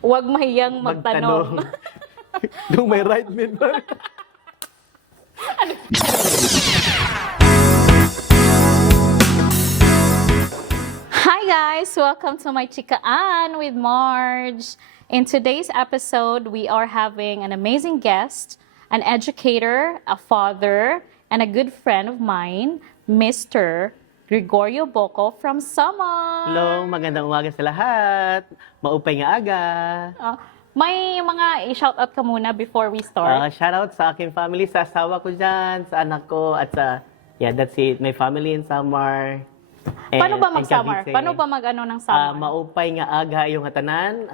Huwag mahiyang magtanong. Nung may right mid ba? Hi guys! Welcome to my Chikaan with Marge. In today's episode, we are having an amazing guest, an educator, a father, and a good friend of mine, Mr. Gregorio Boco from Samar. Hello, magandang umaga sa lahat. Maupay nga aga. May mga i-shoutout ka muna before we start. Shoutout sa aking family, sa asawa ko dyan, sa anak ko, at sa, that's it, my family in Samar. Paano ba And mag-Samar? Cavite. Paano ba mag-ano ng Samar? Maupay nga aga yung hatanan.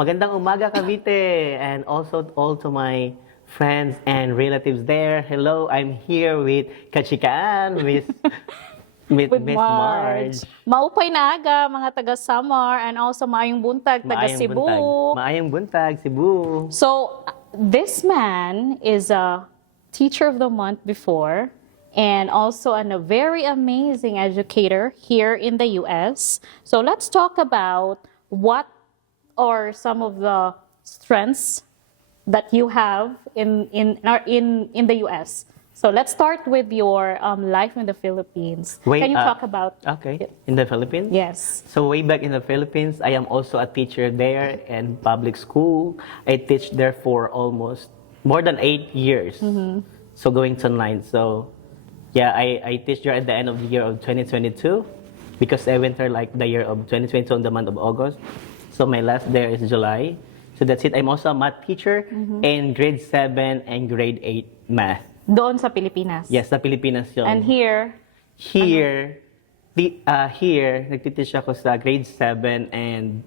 Magandang umaga, Cavite. And also all to my friends and relatives there. Hello, I'm here with Kachikaan, with Miss Marge. Maupay na aga, mga taga Samar, and also maayong buntag, taga Cebu. Maayong buntag, Cebu. So, this man is a teacher of the month before, and also a very amazing educator here in the U.S. So, let's talk about what are some of the strengths that you have in the U.S. So let's start with your life in the Philippines. Can you talk about it? In the Philippines? Yes. So way back in the Philippines, I am also a teacher there in public school. I teach there for almost more than 8 years. So going to 9. So yeah, I teach there at the end of the year of 2022 because I went there like the year of 2022 in the month of August. So my last there is July. So that's it. I'm also a math teacher in grade 7 and grade 8 math. Doon sa Pilipinas? Yes, sa Pilipinas yun. And here? Here, nagtiteach ako sa grade 7 and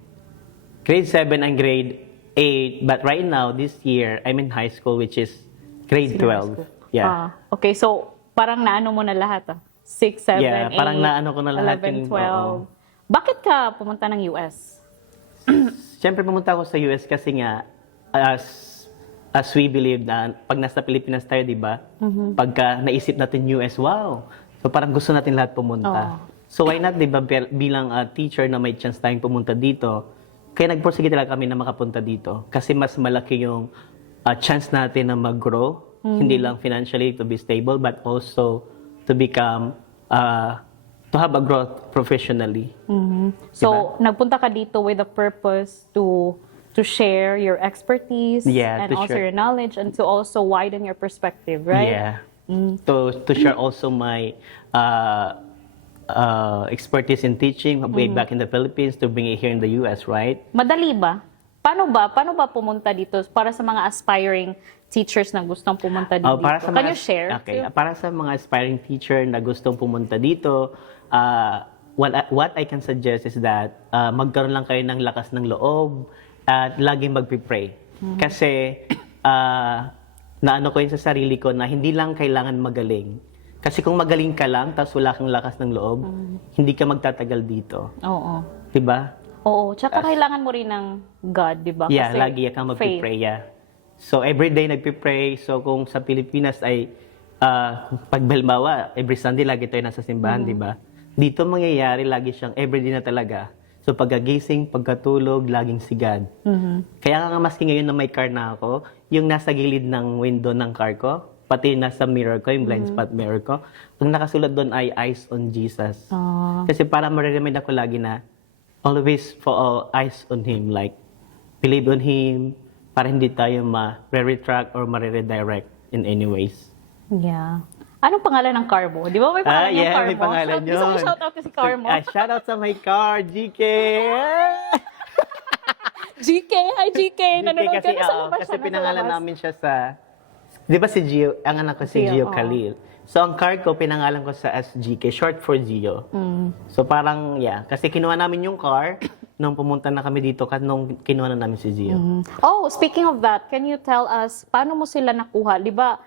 grade 8. But right now, this year, I'm in high school, which is grade 12. Yeah. Okay, so parang naano mo na lahat 6, 7, 8, Yeah, parang naano ko na lahat 11, 12. oo. Bakit ka pumunta ng US? Siyempre, pumunta ako sa US kasi nga, as we believe na pag nasa Pilipinas tayo, di ba? Pagka naisip natin US, wow. So parang gusto natin lahat pumunta. So why not, di ba, bilang teacher na may chance tayong pumunta dito, kaya nagpursige talaga kami na makapunta dito. Kasi mas malaki yung chance natin na mag-grow, hindi lang financially to be stable, but also to become, to have a growth professionally. So, nagpunta ka dito with a purpose to share your expertise and also share your knowledge and to also widen your perspective, right? Yeah. To share also my expertise in teaching way back in the Philippines to bring it here in the US, right? Madali ba? Paano ba pumunta dito para sa mga aspiring teachers na gustong pumunta dito? Can you share? Okay. Para sa mga aspiring teacher na gustong pumunta dito, what I can suggest is that magkaroon lang kayo ng lakas ng loob at laging magpipray. Kasi naano ko yun sa sarili ko na hindi lang kailangan magaling. Kasi kung magaling ka lang tapos wala kang lakas ng loob, hindi ka magtatagal dito. Oo. Diba? Oo. Tsaka kailangan mo rin ng God, di ba? Yeah, Kasi lagi kang magpipray. Yeah. So every day nagpipray. So kung sa Pilipinas ay pag halimbawa, every Sunday lagi tayo nasa simbahan, di ba? Dito mangyayari lagi siyang everyday na talaga. So pagkagising, pagkatulog, laging sigad. Kaya nga maski ngayon na may car na ako, yung nasa gilid ng window ng car ko, pati nasa mirror ko, yung blind spot mirror ko, ang nakasulat doon ay eyes on Jesus. Kasi para ma-remind ako lagi na always for all eyes on Him, like believe on Him, para hindi tayo ma-retract or ma-redirect in any ways. Yeah. Anong pangalan ng car mo? Di ba may pangalan yung car mo? May pangalan yun. Gusto ko shoutout ko si car mo. Shoutout sa my car, GK! GK! Hi, GK! Nanonood ka na sa labas kasi pinangalan namin siya sa... Di ba si Gio, ang anak ko si Gio Khalil. So ang car ko, pinangalan ko sa SGK, short for Gio. So parang, kasi kinuha namin yung car nung pumunta na kami dito, nung kinuha na namin si Gio. Oh, speaking of that, can you tell us, paano mo sila nakuha? Di ba,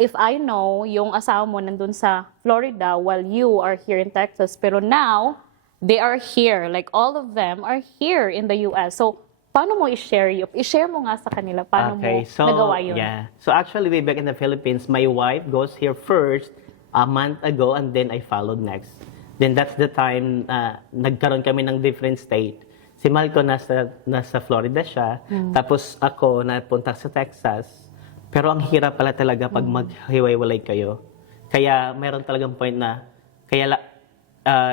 if I know, yung asawa mo nandun sa Florida while you are here in Texas, pero now, they are here. Like, all of them are here in the US. So, paano mo i-share yun? I-share mo nga sa kanila. Paano mo nagawa yun? Yeah. So, actually, way back in the Philippines, my wife goes here first a month ago, and then I followed next. Then, that's the time nagkaroon kami ng different state. Si Malco nasa Florida siya, tapos ako napunta sa Texas. Pero ang hirap pala talaga pag maghiwa-walay kayo. Kaya mayroon talagang point na,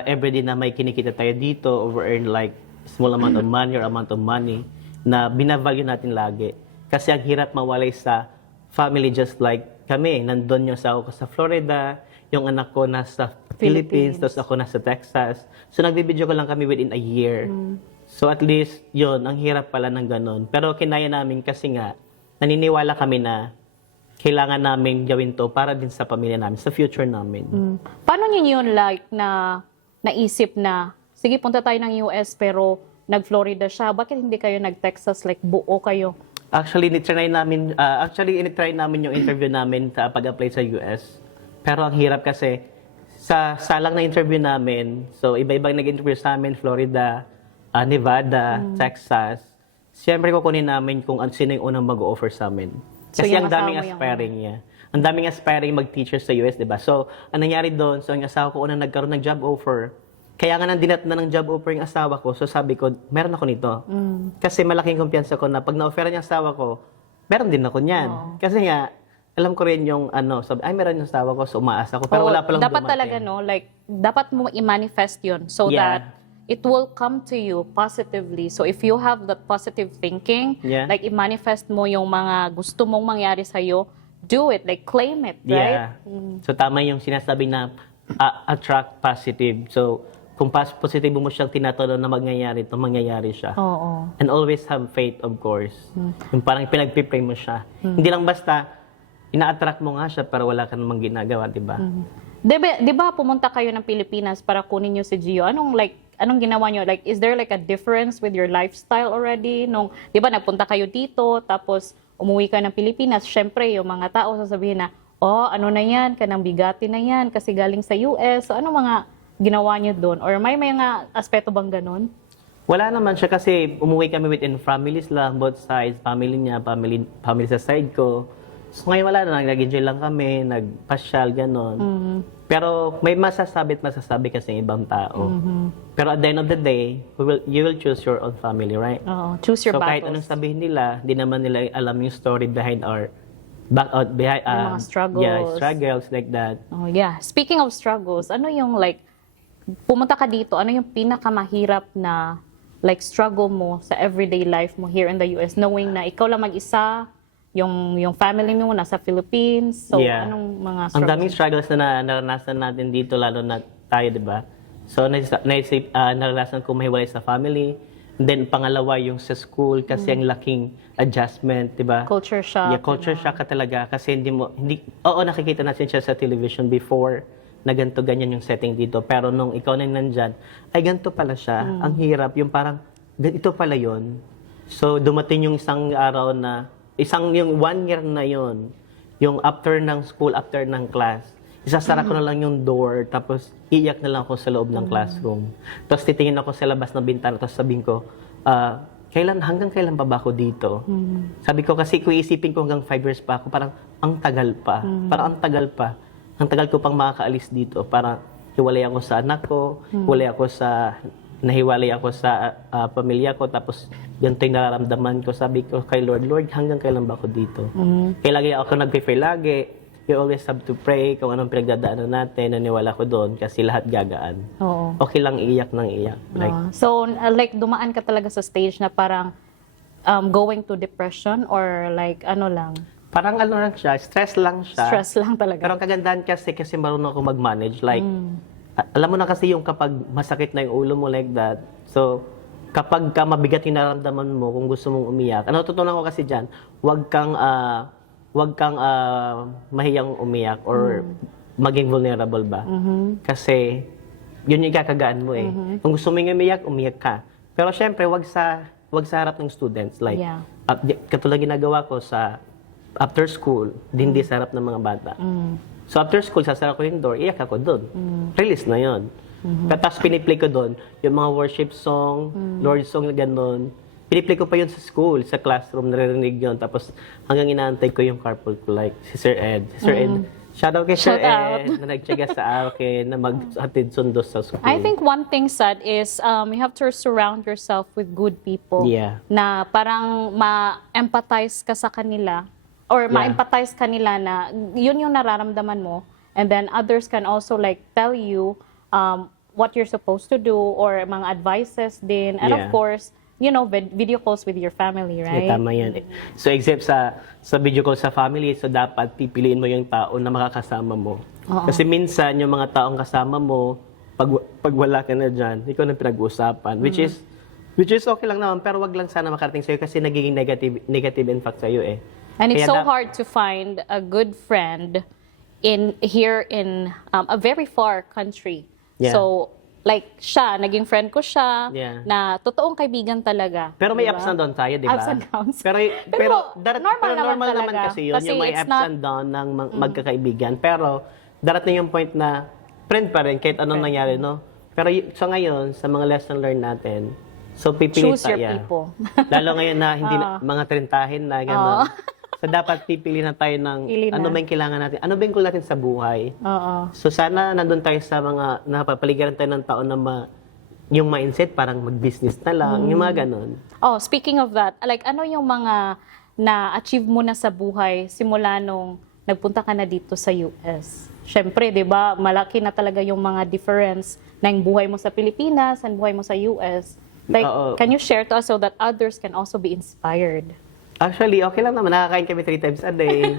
everyday na may kinikita tayo dito, over-earn like small amount of money or amount of money, na binavalue natin lagi. Kasi ang hirap mawalay sa family just like kami. Nandun yung asawa ko sa Florida, yung anak ko nasa Philippines, tapos ako nasa Texas. So nagbibideo ko lang kami within a year. So at least, yun, ang hirap pala ng ganun. Pero kinaya namin kasi nga, naniniwala kami na kailangan namin gawin to para din sa pamilya namin, sa future namin. Paano niyo yun like na naisip na, sige punta tayo ng US pero nag-Florida siya, bakit hindi kayo nag-Texas like buo kayo? Actually, initry namin yung interview namin sa pag-apply sa US. Pero ang hirap kasi, sa salang na interview namin, so iba-ibang nag-interview sa amin, Florida, Nevada, Texas. Siyempre kukunin namin kung sino yung unang mag-offer sa amin. So, Kasi yung ang daming asawa yung aspiring niya. Ang daming aspiring mag-teacher sa US, di ba? So, ang nangyari doon, so ang asawa ko unang nagkaroon ng job offer. Kaya nga nandinat na ng job offer yung asawa ko, so sabi ko, meron ako nito. Kasi malaking kumpiyansa ko na pag na-offeran yung asawa ko, meron din ako niyan. Kasi nga, alam ko rin yung sabi, ay meron yung asawa ko, so umaasa ko. Pero wala pa lang dapat dumating. talaga, no? Like, dapat mo i-manifest yun so that it will come to you positively. So if you have that positive thinking, like i-manifest mo yung mga gusto mong mangyari sa'yo, do it, like claim it, right? So tama yung sinasabi na attract positive. So kung positibo mo siyang tinatalo na mangyayari ito, mangyayari siya. Oo. And always have faith, of course. Yung parang pinagpipray mo siya. Hindi lang basta ina-attract mo nga siya para wala ka namang ginagawa, di ba? Di ba pumunta kayo ng Pilipinas para kunin niyo si Gio? Anong ginawa niyo? Like, is there like a difference with your lifestyle already? Di ba nagpunta kayo dito, tapos umuwi ka ng Pilipinas, syempre yung mga tao sasabihin na, ano na yan, kanang bigati na yan, kasi galing sa US. So, ano mga ginawa niyo doon? Or may mga aspeto bang ganun? Wala naman siya kasi umuwi kami within families lang, both sides, family niya, family sa side ko. So ngayon wala na, nag-enjoy lang kami, nagpasyal, gano'n. Pero may masasabi kasi ng ibang tao. Pero at the end of the day, you will choose your own family, right? Choose your so battles. Kahit anong sabihin nila, di naman nila alam yung story behind mga struggles. Yeah, struggles like that. Oh yeah. Speaking of struggles, ano yung like, pumunta ka dito, ano yung pinakamahirap na like struggle mo sa everyday life mo here in the US, knowing na ikaw lang mag-isa, yung family mo nasa Philippines. So, anong mga struggles? Ang daming struggles na naranasan natin dito, lalo na tayo, di ba? So, naranasan ko mahiwalay sa family. And then, pangalawa, yung sa school, kasi ang laking adjustment, di ba? Culture shock. Yeah, culture shock ka talaga. Kasi nakikita natin siya sa television before, na ganyan yung setting dito. Pero nung ikaw na nandyan, ay ganito pala siya. Ang hirap, yung parang, ito pala yon. So, dumating yung isang araw na, yung 1 year na yon, yung after ng school, after ng class, isasara ko na lang yung door, tapos iiyak na lang ako sa loob ng classroom. Tapos titingin ako sa labas ng bintana, tapos sabihin ko, hanggang kailan pa ba ako dito? Sabi ko, kasi kung iisipin ko hanggang 5 years pa ako, parang ang tagal pa. Parang ang tagal pa. Ang tagal ko pang makakaalis dito. Parang hiwalay ako sa anak ko, nahiwalay ako sa pamilya ko, tapos ganito yung nararamdaman ko. Sabi ko kay Lord, hanggang kailan ba ako dito? Kaya lagi ako nag-pray lagi. You always have to pray kung anong pinagdadaanan natin, naniwala ko doon kasi lahat gagaan. Oo. Okay lang iiyak ng iiyak. So, dumaan ka talaga sa stage na parang going to depression or like ano lang? Parang lang siya, stress lang siya. Stress lang talaga. Pero ang kagandahan kasi marunong ako mag-manage. Like, alam mo na kasi yung kapag masakit na yung ulo mo like that. So, kapag mabigat yung nararamdaman mo, kung gusto mong umiyak, natutunan ko kasi dyan, wag kang mahiyang umiyak or maging vulnerable ba. Kasi, yun yung kakagaan mo eh. Kung gusto mong umiyak ka. Pero syempre, wag sa harap ng students. Like, katulad ginagawa ko sa after school, hindi sa harap ng mga bata. So after school, sasara ko yung door, iyak ako doon. Release na yun. Tapos piniplay ko doon, yung mga worship song, Lord song na gano'n. Piniplay ko pa yun sa school, sa classroom, naririnig yun. Tapos hanggang inaantay ko yung carpool ko, like si Sir Ed. Shoutout kay Sir Shout out. na nagtyaga sa akin na maghatid sundo sa school. I think one thing sad is you have to surround yourself with good people. Yeah. Na parang ma-empathize ka sa kanila or Yeah. ma-empathize kanila na yun yung nararamdaman mo. And then others can also like tell you what you're supposed to do or mga advices din. And of Yeah. course, you know, video calls with your family, right? Yeah, tama yan. So except sa video call sa family, so dapat pipiliin mo yung tao na makakasama mo. Oo. Kasi minsan yung mga taong kasama mo, pag wala ka na dyan, ikaw na pinag-uusapan. Which is okay lang naman, pero wag lang sana makarating sa'yo kasi nagiging negative impact sa'yo eh. And it's Kaya so hard to find a good friend here in a very far country. Yeah. So, like siya, naging friend ko siya, Yeah. na totoong kaibigan talaga. Pero may diba? ups and downs tayo, di ba? Ups and downs. Pero, Pero normal naman normal naman talaga. kasi yun, Kasi yung may it's ups not- and downs ng magkakaibigan. Pero darating yung point na friend pa rin kahit anong nangyari, no? Pero so ngayon, sa mga lesson learned natin, so pipili Choose your tayo. people. Lalo ngayon na hindi na, mga trentahin na gano'n. So dapat pipili na tayo ng Pili na. ano ba yung kailangan natin, ano ba yung goal natin sa buhay. Oo. So sana nandun tayo sa mga napapaligiran tayo ng tao na yung mindset parang mag-business na lang, yung mga ganon. Oh, speaking of that, like ano yung mga na-achieve mo na sa buhay simula nung nagpunta ka na dito sa US? Syempre, 'di ba, malaki na talaga yung mga difference ng buhay mo sa Pilipinas and buhay mo sa US. Like, Oo. can you share to us so that others can also be inspired? Actually, okay lang naman. Nakakain kami 3 times a day.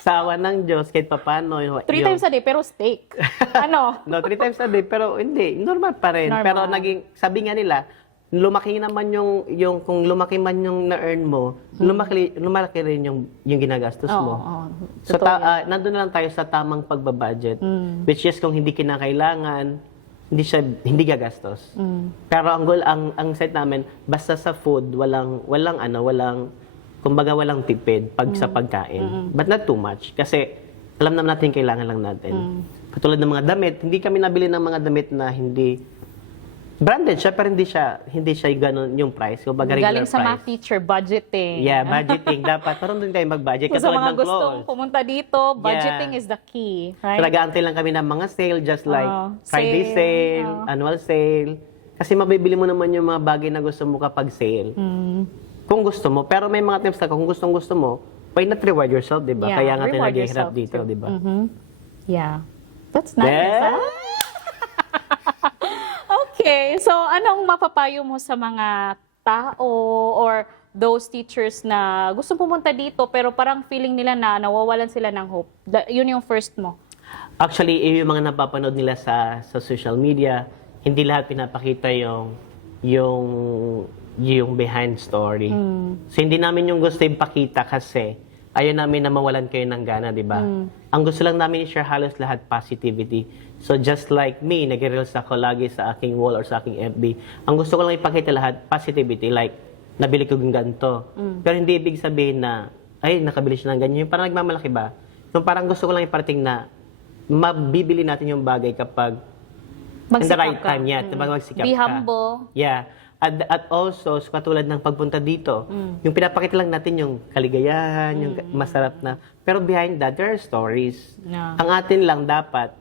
Sa awa ng Diyos, kahit papano. 3 times a day, pero steak. Ano? No, 3 times a day, pero hindi. Normal pa rin. Normal. Pero sabi nga nila, lumaki naman kung lumaki man yung na-earn mo, lumaki rin yung ginagastos mo. Oo, So, totoo yan. nandun na lang tayo sa tamang pagbabudget. Which is, kung hindi kinakailangan, hindi gagastos. Pero ang goal, ang set namin, basta sa food, walang kumbaga walang tipid sa pagkain. But not too much. Kasi, alam naman natin kailangan lang natin. Katulad ng mga damit, hindi kami nabili ng mga damit na hindi branded siya, pero hindi siya ganun yung price. Kumbaga regular Galing sa math price. teacher, budgeting. Yeah, budgeting. Dapat marunong tayo mag-budget. Kung sa Katulad mga ng gustong clothes. pumunta dito, budgeting is the key, right? So, nag-aantay lang kami ng mga sale, just like Friday sale, sale, annual sale. Kasi mabibili mo naman yung mga bagay na gusto mo kapag sale. Kung gusto mo. Pero may mga times na kung gusto mo, why not reward yourself, di ba? Yeah, Kaya nga tayo reward naghihirap yourself dito, too. di ba? Yeah. That's nice. Yeah. ah. Okay, so anong mapapayo mo sa mga tao or those teachers na gustong pumunta dito pero parang feeling nila na nawawalan sila ng hope? Yun yung first mo. Actually, yung mga napapanood nila sa social media, hindi lahat pinapakita yung behind story. So, hindi namin yung gusto ipakita kasi ayaw namin na mawalan kayo ng gana, di ba? Ang gusto lang namin i-share halos lahat positivity. So, just like me, nag-reels ako lagi sa aking wall or sa aking FB. Ang gusto ko lang ipakita lahat positivity, like, nabili ko yung ganito. Pero hindi ibig sabihin na, ay, nakabili siya ng ganyan. Yung parang nagmamalaki ba? Yung parang gusto ko lang iparating na mabibili natin yung bagay kapag in the right time, yeah. Kapag magsikap Be ka. humble. Yeah. At also, katulad ng pagpunta dito, yung pinapakita lang natin yung kaligayahan, yung masarap na. Pero behind that, there are stories. Yeah. Ang atin lang dapat,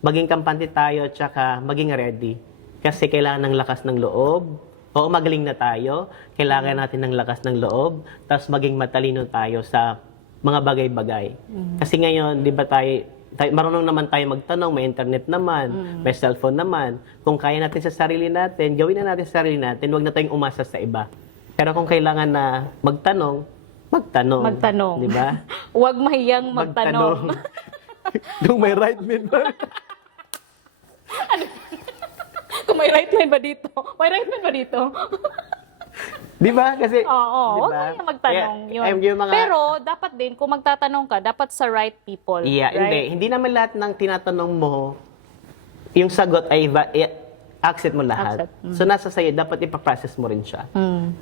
maging kampante tayo, tsaka maging ready. Kasi kailangan ng lakas ng loob. Oo, magaling na tayo. Kailangan natin ng lakas ng loob. Tapos maging matalino tayo sa mga bagay-bagay. Kasi ngayon, di ba marunong naman tayo magtanong, may internet naman, may cellphone naman. Kung kaya natin sa sarili natin, gawin na natin sa sarili natin, huwag na tayong umasa sa iba. Pero kung kailangan na magtanong. Magtanong. Di ba? Huwag mahiyang magtanong. Kung may right man ba? Kung may right line ba dito? May right line ba dito? Di ba? Kasi, Oo, di huwag ba? mahiyang magtanong. Kaya, Yun. yung mga, Pero dapat din, kung magtatanong ka, dapat sa right people. yeah, right? hindi naman lahat ng tinatanong mo, yung sagot ay accept mo lahat. Accept. So, nasa sa'yo, dapat ipaprocess mo rin siya.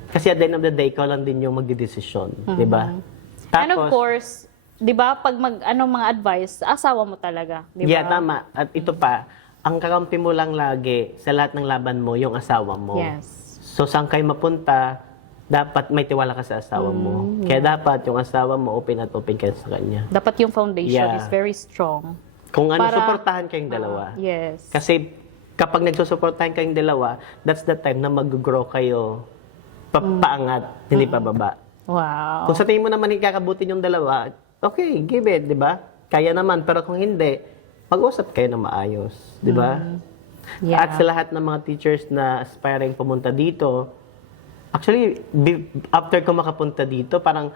Kasi at the end of the day, ikaw lang din yung magdidesisyon. Di ba? And of course, di ba, pag mga advice, asawa mo talaga. Di ba? Yeah, tama. At ito pa, ang kakampi mo lang lagi sa lahat ng laban mo, yung asawa mo. Yes. So, saan kayo mapunta, dapat may tiwala ka sa asawa mo. Kaya dapat yung asawa mo, open at open ka sa kanya. Dapat yung foundation Yeah. is very strong. Kung ano, Para- suportahan kayong dalawa. Yes. Kasi kapag nagsusuportahan kayong dalawa, that's the time na mag-grow kayo paangat, hindi pababa. Wow. Kung sa tingin mo naman ikakabutin yung dalawa, okay, give it, di ba? Kaya naman, pero kung hindi, mag-usap kayo na maayos, di ba? Yeah. At sa lahat ng mga teachers na aspiring pumunta dito, actually, after ko makapunta dito, parang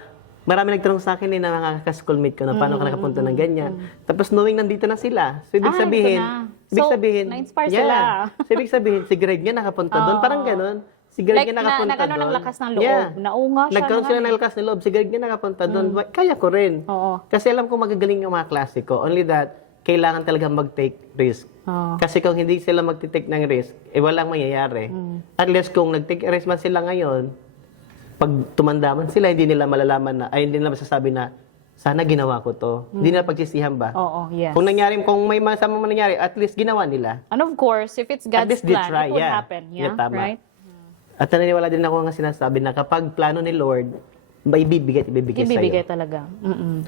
marami nagtanong sa akin na mga ka-schoolmate ko na paano ka nakapunta ng ganyan. Tapos knowing nandito na sila. So, ibig Ah, sabihin, dito na. So, na-inspire sila. So, ibig sabihin, si Greg nga nakapunta doon. Parang ganun. Si Greg Like, nga nakapunta nagano doon. ng lakas ng loob. Naunga siya Nagkaroon ng sila ano ng lakas ng loob. Si Greg nga nakapunta doon. Kaya ko rin. Oo. Kasi alam ko magagaling yung mga klase ko. Only that, kailangan talaga mag-take risk. Oo. Kasi kung hindi sila mag-take ng risk, walang mangyayari. At least kung nag-take risk man sila ngayon, pag tumanda man sila, hindi nila malalaman na, ay hindi nila masasabi na, sana ginawa ko to. Hindi nila pagsisihan ba? Oo, yes. Kung may masama man nangyari, at least ginawa nila. And of course, if it's At God's least they plan, try, it would yeah. happen. Yeah, tama. Right? At naniniwala din ako nga sinasabi na kapag plano ni Lord, ibibigay Ibibigay sa'yo. talaga.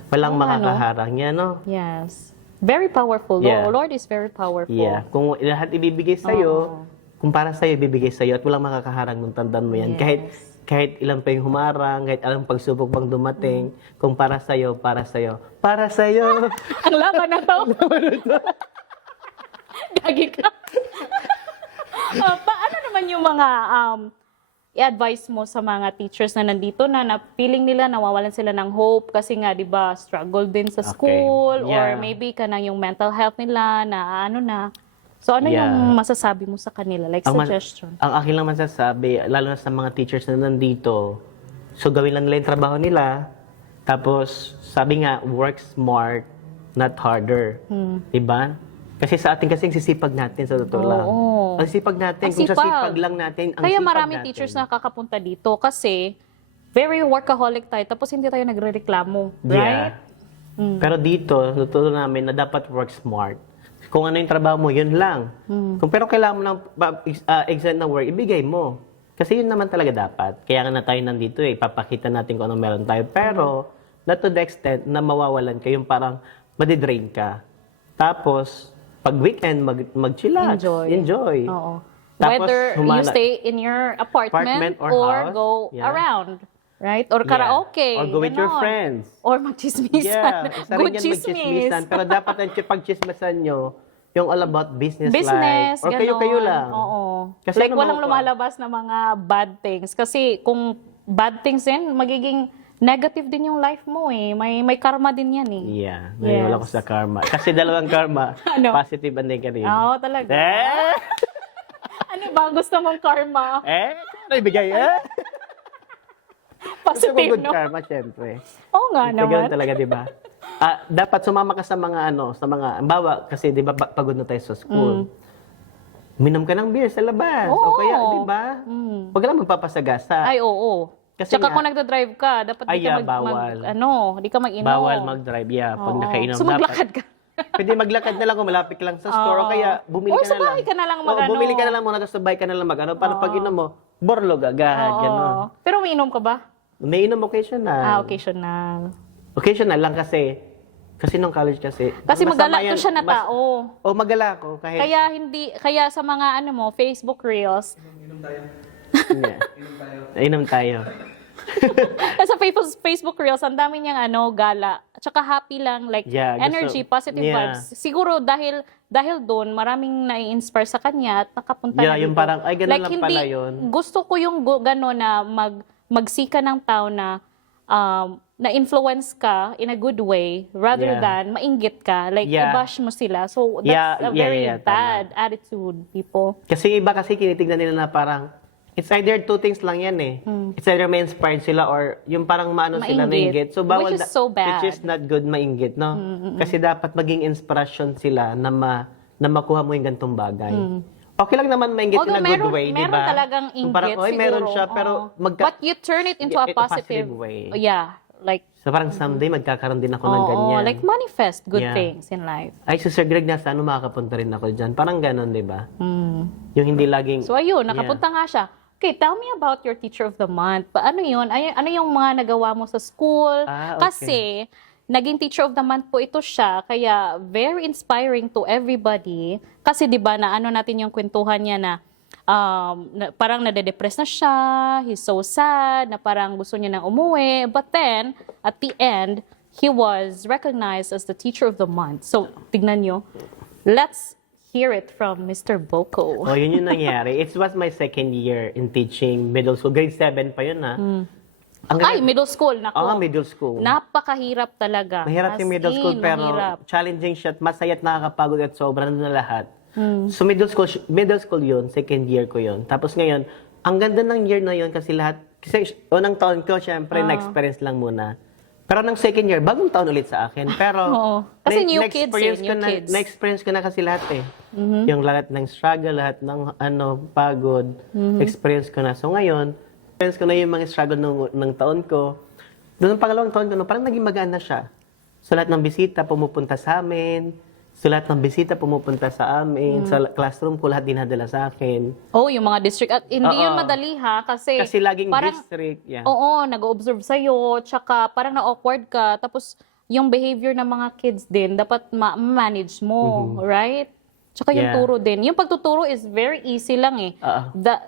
Walang Oo nga, no? makakaharang yan, no? Yes. Very powerful. Yeah. Lord is very powerful. Yeah. Kung lahat ibibigay sa'yo, kung para sa'yo, ibibigay sa'yo at walang makakaharang nung tandaan mo yan. Yes. Kahit ilang pa yung humarang, kahit ilang pagsubok bang dumating, kung para sa'yo, para sa'yo, para sa'yo. Ang laban na to. Gagi ka. Paano naman yung mga i-advise mo sa mga teachers na nandito na feeling nila nawawalan sila ng hope kasi nga 'di ba struggle din sa school or Yeah. maybe kanang yung mental health nila na ano na. So ano Yeah. yung masasabi mo sa kanila like suggestion? Ang akin lang masasabi, lalo na sa mga teachers na nandito, so gawin lang nila yung trabaho nila, tapos sabi nga, work smart, not harder. Diba? Kasi sa atin kasing sisipag natin sa totoo lang. Oo. Ang sipag natin, Ang kung sa sipag. sipag lang natin, ang Kaya sipag maraming natin. teachers na kakapunta dito kasi very workaholic tayo tapos hindi tayo nagrereklamo, right? Yeah. Pero dito, natutunan namin na dapat work smart. Kung ano yung trabaho mo, yun lang. Pero kailangan mo ng exam na work, ibigay mo. Kasi yun naman talaga dapat. Kaya nga na tayo nandito ipapakita natin kung ano meron tayo. Pero, not to the extent na mawawalan ka, yung parang madidrain ka. Tapos, pag weekend, mag-chillax. Enjoy. Oo. Tapos, Whether you humana- stay in your apartment, Apartment or or house, go yeah. around, right? Or Yeah. karaoke. Or go with your ganon. friends. Or magchismisan. Yeah, isa rin Good yan chismis. magchismisan. Pero dapat ang pagchismisan nyo, yung all about business, Business, life. Or ganon. kayo-kayo lang. Oo. Kasi Like ano, walang lumalabas na mga bad things. Kasi kung bad things din, magiging negative din yung life mo eh. May karma din yan eh. Yeah, naniniwala ko sa karma. Kasi dalawang karma, Ano? positive and negative. Oo, talaga. Eh? Ano ba? Gusto mong karma? Ano ibigay? Gusto ko Positive, good no? karma, syempre. Oo nga Ganun naman. talaga, di ba? Dapat sumama ka sa mga bawa, kasi di ba pagod na tayo sa school. Minom ka ng beer sa labas. Oo. O kaya, di ba? Huwag lang magpapasagasa. Ay, oo. Kasi Tsaka nga- kung nagda-drive ka, dapat di ka bawal. di ka mag-inom. Bawal mag-drive, pag Oo. nakainom. So maglakad ka. Pwede maglakad na lang kung malapit ka lang sa store. O kaya, bumili Or ka sa na lang. bahay ka na lang Oo, mag-ano. bumili ka na lang muna, tapos sa bahay ka na lang mag-ano. Para pag inom mo, borlog agad. Ganun. Oo. Pero umiinom ka ba? May inom occasional. Occasional. Occasional lang kasi nung college kasi. Kasi masama magala yan, to siya na tao. magala ako. Kahit, Kaya sa mga Facebook Reels, Inom tayo. sa Facebook Reels, ang dami niyang gala. At saka happy lang, like Yeah, energy, positive yeah. vibes. Siguro dahil doon, maraming nai-inspire sa kanya at nakapunta Yeah, na yung dito. parang, ay, ganun like, lang hindi, pala yun. Gusto ko yung gano'n na magsika ng tao na na-influence ka in a good way rather Yeah. than mainggit ka. Like, Yeah. i-bash mo sila. So, that's Yeah, a very tama. bad attitude, people. Kasi yung iba kasi kinitignan nila na parang, it's either two things lang yan eh. It's either may inspired sila or yung parang maano sila Mainggit. nainggit. So bawal Which is so bad. Which is not good mainggit, no? Kasi dapat maging inspiration sila na makuha mo yung gantong bagay. Okay lang naman mainggit in Although a good way, di ba? meron talagang Yung parang, inggit oy, meron siguro, siya, pero oo. But you turn it into a a positive way. Yeah, like So parang someday magkakaroon din ako ng ganyan. like manifest good Yeah. things in life. Ay, si Sir Greg, nasa makakapunta rin ako dyan. Parang ganon, di ba? Yung hindi laging... So ayun, nakapunta nga siya. Okay, tell me about your Teacher of the Month. Ano yun? Ano yung mga nagawa mo sa school? Okay. Kasi, naging Teacher of the Month po ito siya, kaya very inspiring to everybody. Kasi di ba na ano natin yung kwentuhan niya na, parang nade-depress na siya, he's so sad, na parang gusto niya nang umuwi. But then, at the end, he was recognized as the Teacher of the Month. So, tignan nyo. Let's hear it from Mr. Boko. Oh, yun yung nangyari. It was my second year in teaching middle school. Grade 7 pa yun, ha? Ay, middle school. Nako. Oo, middle school. Napakahirap talaga. Mahirap As yung middle school, in, pero mahirap. challenging siya at masaya at nakakapagod at sobrang na lahat. So middle school yun, second year ko yun. Tapos ngayon, ang ganda ng year na yun kasi unang taon ko, syempre, na-experience lang muna. Pero ng second year, bagong taon ulit sa akin. Pero, Oo. Kasi new kids na-experience new kids. Na-experience ko na kasi lahat eh. Yung lahat ng struggle, lahat ng pagod, experience ko na. So ngayon, experience ko na yung mga struggle ng taon ko. Doon ang pangalawang taon ko, parang naging magaan na siya. So lahat ng bisita pumupunta sa amin. So lahat ng bisita pumupunta sa amin. Sa classroom ko, lahat dinadala sa akin. Oh, yung mga district. At hindi yun Oo. madali ha. Kasi Laging parang, district. Yeah. oo, nag-observe sa'yo. Tsaka parang na-awkward ka. Tapos yung behavior ng mga kids din, dapat ma-manage mo. Right? Tsaka yung Yeah. turo din. Yung pagtuturo is very easy lang eh.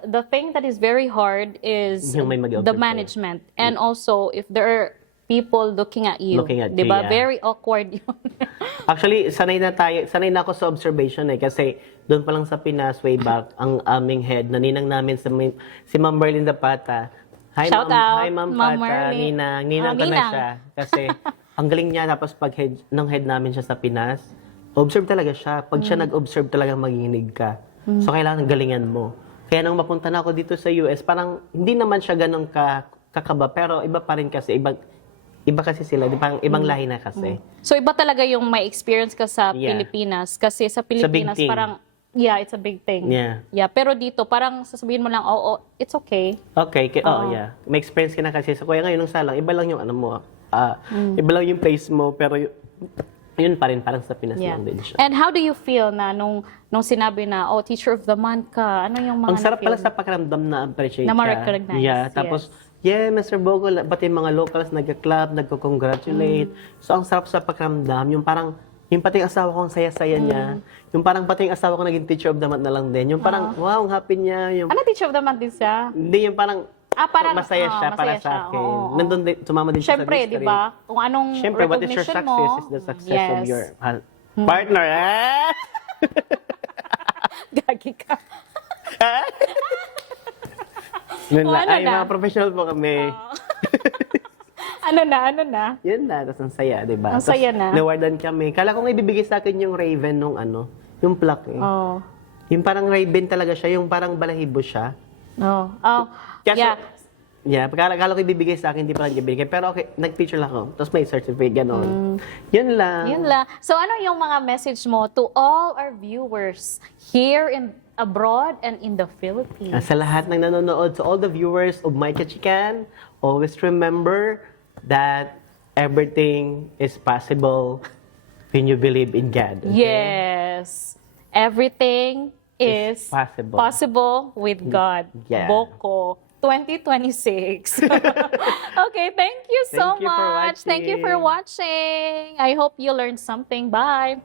The thing that is very hard is Yung may the mag-observe management. And also, if there are people looking at you. Looking at you, diba? yeah. Very awkward yun. Actually, sanay na ako sa observation eh. Kasi doon pa lang sa Pinas, way back, ang aming head, naninang namin si Ma'am Merlin Dapata. Hi, Shout Ma'am, out, hi, Ma'am Ma'am Pata, Merlin. Ninang ko na Ninang. siya. Kasi ang galing niya, tapos pag ng head namin siya sa Pinas, observe talaga siya. Pag siya nag-observe talaga, magiginig ka. So, kailangan galingan mo. Kaya nung mapunta na ako dito sa US, parang hindi naman siya ganun kakaba, pero iba pa rin kasi, iba kasi sila, ibang lahi na kasi. So iba talaga yung may experience ka sa Yeah. Pilipinas. Kasi sa Pilipinas thing. parang, yeah, it's a big thing. Yeah. Pero dito, parang sasabihin mo lang, oh, it's okay. Okay, yeah. May experience ka na kasi. So, kaya ngayon, nung salang, iba lang yung ano mo. Iba lang yung place mo, pero yun pa rin, parang sa Pinas Yeah. lang din siya. And how do you feel na nung sinabi na, oh, Teacher of the Month ka, ano yung mga Ang sarap na-feel pala sa pakiramdam na appreciate Na ka. ma-recognize, Yeah, tapos, yeah, Mr. Bogo, pati yung mga locals nagka-clap, nagko-congratulate. So, ang sarap sa pakiramdam, yung parang, yung pati yung asawa ko, ang saya-saya niya. Yung parang pati yung asawa ko naging Teacher of the Month na lang din. Yung parang, wow, ang happy niya. Yung, Ano Teacher of the Month din siya? hindi, yung parang, Parang masaya siya para masaya sa siya, akin. oo. Nandun din, sumama din siya sa Siyempre, district. di ba? Kung anong Siyempre, what is your recognition success mo, is the success of yes. your partner. Gagi ka. Yun O, na. ano Ay, na? mga professional po kami. Ano na? Yun na, tapos ang saya, di ba? Ang saya na. Nawardan kami. Kala ko nga ibibigay sa akin yung Raven nung yung plaque eh. Oh. Yung parang Raven talaga siya, yung parang balahibo siya. Oh. Kaya Yeah. Yeah, kala ko ibibigay sa akin, hindi pa lang ibibigay. Pero okay, nag-picture lang ako. Tapos may certificate, gano'n. Yun lang. Yun lang. So ano yung mga message mo to all our viewers here in abroad and in the Philippines? Sa lahat ng nanonood, to all the viewers of My Kachikan, always remember that everything is possible when you believe in God. Okay? Yes. Everything is possible. with God. Yeah. Boko 2026. Okay, thank you so Thank you for much. Thank you for watching. I hope you learned something. Bye.